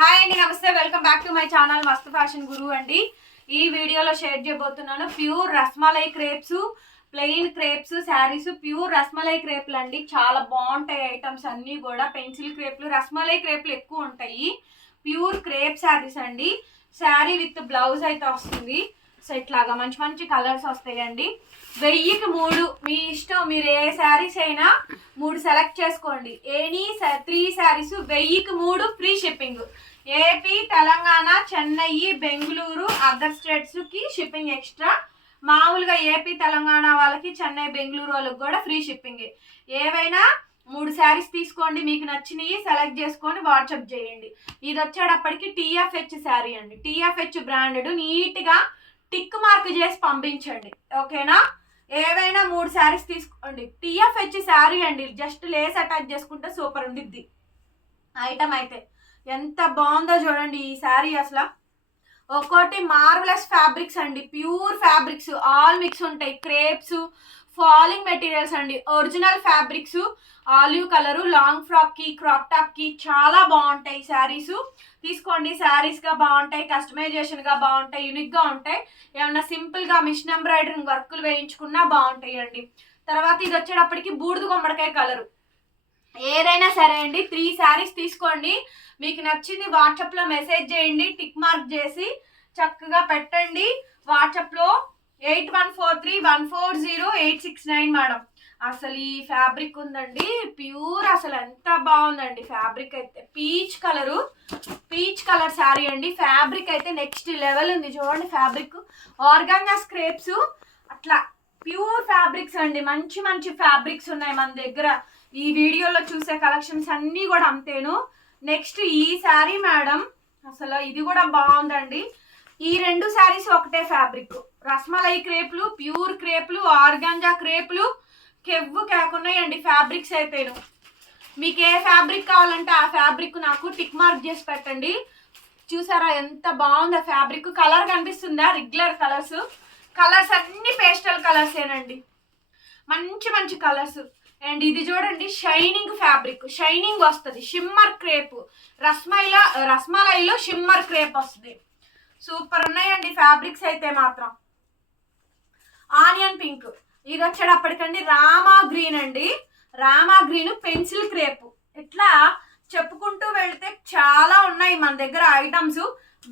Hi అండి, నమస్తే. Welcome back to my channel Mast fashion Guru అండి. ఈ వీడియోలో షేర్ చేయబోతున్నాను pure rasmalai crepes, plain crepes sarees, pure rasmalai క్రేప్లు అండి. చాలా బాగుంటాయి ఐటమ్స్ అన్నీ కూడా. పెన్సిల్ క్రేప్లు, రస్మలై క్రేప్లు ఎక్కువ ఉంటాయి. ప్యూర్ క్రేప్ శారీస్ అండి. శారీ విత్ బ్లౌజ్ అయితే వస్తుంది. సో ఇట్లాగా మంచి మంచి కలర్స్ వస్తాయండి. 1000కి 3 మీ ఇష్టం. మీరు ఏ శారీస్ అయినా 3 సెలెక్ట్ చేసుకోండి. ఎనీ 3 శారీస్ 1000కి 3 free shipping. AP, Telangana, Chennai, Bengaluru, other స్టేట్స్కి షిప్పింగ్ ఎక్స్ట్రా. మామూలుగా ఏపీ, తెలంగాణ వాళ్ళకి, చెన్నై, బెంగళూరు వాళ్ళకి కూడా ఫ్రీ షిప్పింగ్. ఏవైనా 3 శారీస్ తీసుకోండి. మీకు నచ్చినవి సెలెక్ట్ చేసుకొని వాట్సాప్ చేయండి. ఇది వచ్చేటప్పటికి TFH శారీ అండి. TFH branded. నీట్గా టిక్ మార్క్ చేసి పంపించండి, ఓకేనా? ఏవైనా 3 శారీస్ తీసుకోండి. TFH శారీ అండి. జస్ట్ లేస్ అటాచ్ చేసుకుంటే సూపర్ ఉండిద్ది ఐటమ్. అయితే ఎంత బాగుందో చూడండి ఈ శారీ. అసలు ఒక్కోటి మార్వలస్ ఫ్యాబ్రిక్స్ అండి. ప్యూర్ ఫ్యాబ్రిక్స్ ఆల్ మిక్స్ ఉంటాయి. క్రేప్స్, ఫాలింగ్ మెటీరియల్స్ అండి. Original fabrics. Olive colour, long frock కి, క్రాప్ టాప్ కి చాలా బాగుంటాయి శారీస్. తీసుకోండి. శారీస్ గా బాగుంటాయి, కస్టమైజేషన్ గా బాగుంటాయి, యూనిక్ గా ఉంటాయి. ఏమన్నా సింపుల్ గా మిషన్ ఎంబ్రాయిడరింగ్ వర్కులు వేయించుకున్నా బాగుంటాయి అండి. తర్వాత ఇది వచ్చేటప్పటికి బూడిద గుమ్మడికాయ కలరు. ఏదైనా సరే అండి, 3 శారీస్ తీసుకోండి. మీకు నచ్చింది వాట్సాప్ లో మెసేజ్ చేయండి. టిక్ మార్క్ చేసి చక్కగా పెట్టండి వాట్సాప్ లో. 8143140869 మేడం. అసలు ఈ ఫ్యాబ్రిక్ ఉందండి ప్యూర్. అసలు ఎంత బాగుందండి ఫ్యాబ్రిక్ అయితే. పీచ్ కలర్ శారీ అండి. ఫ్యాబ్రిక్ అయితే నెక్స్ట్ లెవెల్ ఉంది చూడండి. ఫ్యాబ్రిక్ ఆర్గాంజా స్క్రేప్స్ అట్లా ప్యూర్ ఫ్యాబ్రిక్స్ అండి. మంచి మంచి ఫ్యాబ్రిక్స్ ఉన్నాయి మన దగ్గర. ఈ వీడియోలో చూసే కలెక్షన్స్ అన్నీ కూడా అంతేను. నెక్స్ట్ ఈ శారీ మేడం, అసలు ఇది కూడా బాగుందండి. ఈ 2 శారీస్ ఒకటే ఫ్యాబ్రిక్. రస్మలై క్రేప్లు, ప్యూర్ క్రేప్లు, ఆర్గాంజా క్రేప్లు కెవ్వు కేకున్నాయండి ఫ్యాబ్రిక్స్ అయితేను. మీకు ఏ ఫ్యాబ్రిక్ కావాలంటే ఆ ఫ్యాబ్రిక్ నాకు టిక్ మార్క్ చేసి పెట్టండి. చూసారా ఎంత బాగుందో ఫ్యాబ్రిక్. కలర్ కనిపిస్తుందా? రెగ్యులర్ కలర్స్ అన్ని పేస్టల్ కలర్స్ ఏనండి. మంచి మంచి కలర్స్. అండ్ ఇది చూడండి షైనింగ్ ఫ్యాబ్రిక్. షైనింగ్ వస్తుంది. Shimmer crepe. రస్మలైలో షిమ్మర్ క్రేప్ వస్తుంది. సూపర్ ఉన్నాయండి ఫ్యాబ్రిక్స్ అయితే మాత్రం. Onion pink. ఇది వచ్చేటప్పటికండి రామా గ్రీన్ అండి. Rama green pencil crepe. ఇట్లా చెప్పుకుంటూ వెళ్తే చాలా ఉన్నాయి మన దగ్గర ఐటమ్స్.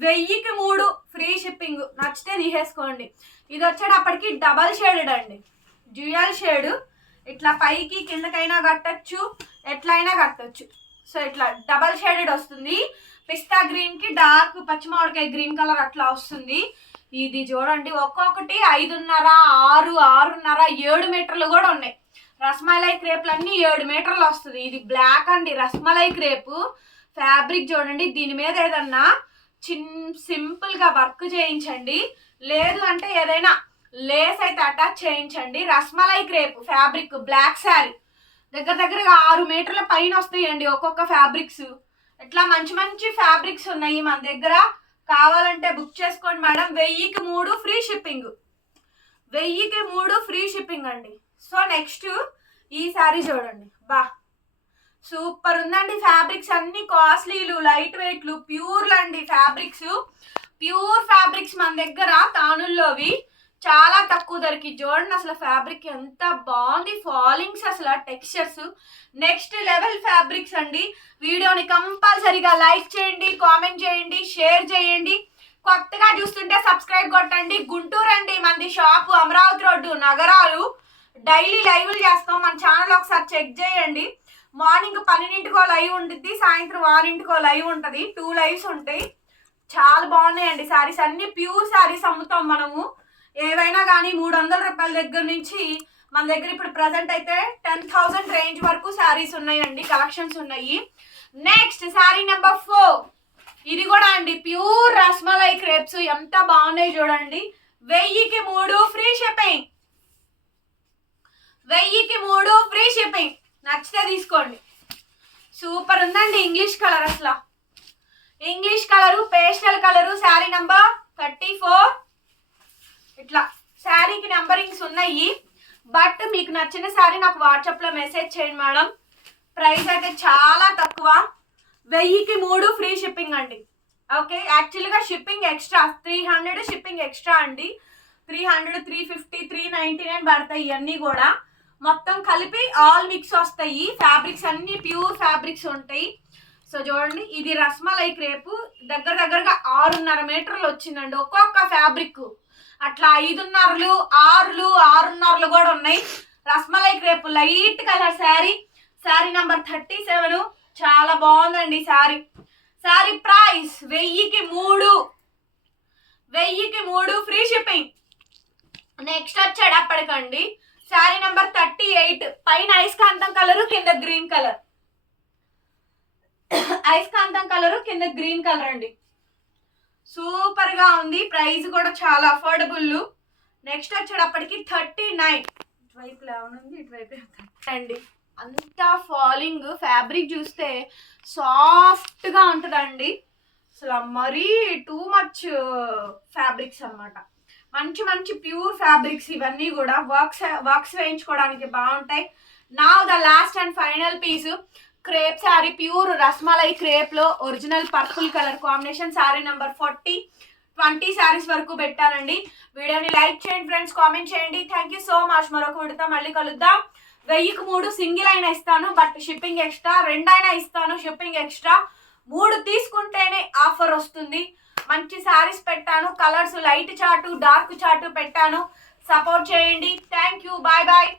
1000కి 3 free shipping. నచ్చితే తీసేసుకోండి. ఇది వచ్చేటప్పటికి డబల్ షేడెడ్ అండి. Dual shade. ఇట్లా పైకి కిందకైనా కట్టచ్చు, ఎట్లయినా కట్టచ్చు. సో ఇట్లా డబల్ షేడెడ్ వస్తుంది. పిస్తా గ్రీన్ కి డార్క్ పచ్చిమామిడికాయ గ్రీన్ కలర్ అట్లా వస్తుంది. ఇది చూడండి ఒక్కొక్కటి 5.5, 6, 6.5, 7 మీటర్లు కూడా ఉన్నాయి. రస్మలై క్రేప్లు అన్ని 7 మీటర్లు వస్తుంది. ఇది బ్లాక్ అండి రస్మలై క్రేపు. ఫ్యాబ్రిక్ చూడండి. దీని మీద ఏదన్నా సింపుల్ గా వర్క్ చేయించండి, లేదు అంటే ఏదైనా లేస్ అయితే అటాచ్ చేయించండి. Rasmalai crepe fabric black sari. దగ్గరగా 6 మీటర్ల పైన వస్తాయండి ఒక్కొక్క ఫ్యాబ్రిక్స్. ఇట్లా మంచి మంచి ఫ్యాబ్రిక్స్ ఉన్నాయి మన దగ్గర. కావాలంటే బుక్ చేసుకోండి మేడం. 1000కి 3 ఫ్రీ షిప్పింగ్. 1000కి 3 ఫ్రీ షిప్పింగ్ అండి. సో నెక్స్ట్ ఈ శారీ చూడండి. సూపర్ ఉందండి. ఫ్యాబ్రిక్స్ అన్ని కాస్ట్లీలు, లైట్ వెయిట్లు, ప్యూర్లు అండి ఫ్యాబ్రిక్స్. ప్యూర్ ఫ్యాబ్రిక్స్ మన దగ్గర తానుల్లోవి చాలా తక్కువ ధరకి. చూడండి అసలు ఫ్యాబ్రిక్ ఎంత బాగుంది. ఫాలింగ్స్ అసలు టెక్స్చర్స్ నెక్స్ట్ లెవెల్ ఫ్యాబ్రిక్స్ అండి. వీడియోని కంపల్సరీగా లైక్ చేయండి, కామెంట్ చేయండి, షేర్ చేయండి. కొత్తగా చూస్తుంటే సబ్స్క్రైబ్ కొట్టండి. గుంటూరు అండి మనది షాపు. అమరావతి రోడ్డు, నగరాలు. డైలీ లైవ్లు చేస్తాం. మన ఛానల్ ఒకసారి చెక్ చేయండి. మార్నింగ్ 12ంటికో లైవ్ ఉంటుంది, సాయంత్రం 6ంటికో లైవ్ ఉంటుంది. 2 లైవ్స్ ఉంటాయి. చాలా బాగున్నాయండి శారీస్ అన్ని. ప్యూర్ శారీస్ అమ్ముతాం మనము. ఏవైనా కానీ 300 రూపాయల దగ్గర నుంచి మన దగ్గర ఇప్పుడు ప్రజెంట్ అయితే 10,000 రేంజ్ వరకు శారీస్ ఉన్నాయండి. కలెక్షన్స్ ఉన్నాయి. Next sari number 4. ఇది కూడా అండి ప్యూర్ రస్మలై క్రేప్స్. ఎంత బాగున్నాయి చూడండి. 1000కి 3 ఫ్రీ షిప్పింగ్. 1000కి 3 ఫ్రీ షిప్పింగ్. నచ్చితే తీసుకోండి. సూపర్ ఉందండి. English colour. అసలు English colour, pastel colour. Saree number 34. ఇట్లా శారీకి నెంబరింగ్స్ ఉన్నాయి. బట్ మీకు నచ్చిన శారీ నాకు వాట్సాప్ లో మెసేజ్ చేయండి మేడం. ప్రైస్ అయితే చాలా తక్కువ. 1000కి 3 ఫ్రీ షిప్పింగ్. షిప్పింగ్ అండి. ఓకే, యాక్చువల్గా షిప్పింగ్ ఎక్స్ట్రా 300 షిప్పింగ్ ఎక్స్ట్రా అండి. 300, 350, 399 పడతాయి. ఇవన్నీ కూడా మొత్తం కలిపి ఆల్ మిక్స్ వస్తాయి. ఫ్యాబ్రిక్స్ అన్ని ప్యూర్ ఫ్యాబ్రిక్స్ ఉంటాయి. సో చూడండి, ఇది రస్మలై క్రేపు దగ్గరగా 6.5 మీటర్లు వచ్చిందండి ఒక్కొక్క ఫ్యాబ్రిక్. అట్లా 5.5, 6, 6.5 కూడా ఉన్నాయి. Rasmalai crepe light colour saree number 37. చాలా బాగుందండి శారీ ప్రైస్ 1000కి 3 ఫ్రీ షిప్పింగ్. నెక్స్ట్ వచ్చేటప్పటికండి శారీ నెంబర్ 38. పైన ఐస్కాంతం కలరు, కింద గ్రీన్ కలర్. ఐస్కాంతం కలరు, కింద గ్రీన్ కలర్ అండి. సూపర్ గా ఉంది. ప్రైస్ కూడా చాలా అఫోర్డబుల్. నెక్స్ట్ వచ్చేటప్పటికి 39. ఇటువైపు లేవనుంది, ఇటువైపు అండి. అంతా ఫాలింగ్. ఫ్యాబ్రిక్ చూస్తే సాఫ్ట్ గా ఉంటుందండి. అసలు మరీ టూ మచ్ ఫ్యాబ్రిక్స్ అన్నమాట. మంచి ప్యూర్ ఫ్యాబ్రిక్స్ ఇవన్నీ కూడా. వర్క్స్ వేయించుకోవడానికి బాగుంటాయి. నా the last and final piece crepe saree, pure rasmalai crepe లో original purple colour combination. Saree number 40. 20 sarees వరకు పెట్టానండి. వీడియోని లైక్ చేయండి ఫ్రెండ్స్, కామెంట్ చేయండి. Thank you so much. మరొక వీడియోతో మళ్ళీ కలుద్దాం. 1000కి 3 సింగిల్ అయినా ఇస్తాను, బట్ షిప్పింగ్ ఎక్స్ట్రా. 2 అయినా ఇస్తాను, షిప్పింగ్ ఎక్స్ట్రా. 3 తీసుకుంటేనే ఆఫర్ వస్తుంది. మంచి శారీస్ పెట్టాను. Colours light chart, dark chart పెట్టాను. సపోర్ట్ చేయండి. Thank you. బాయ్.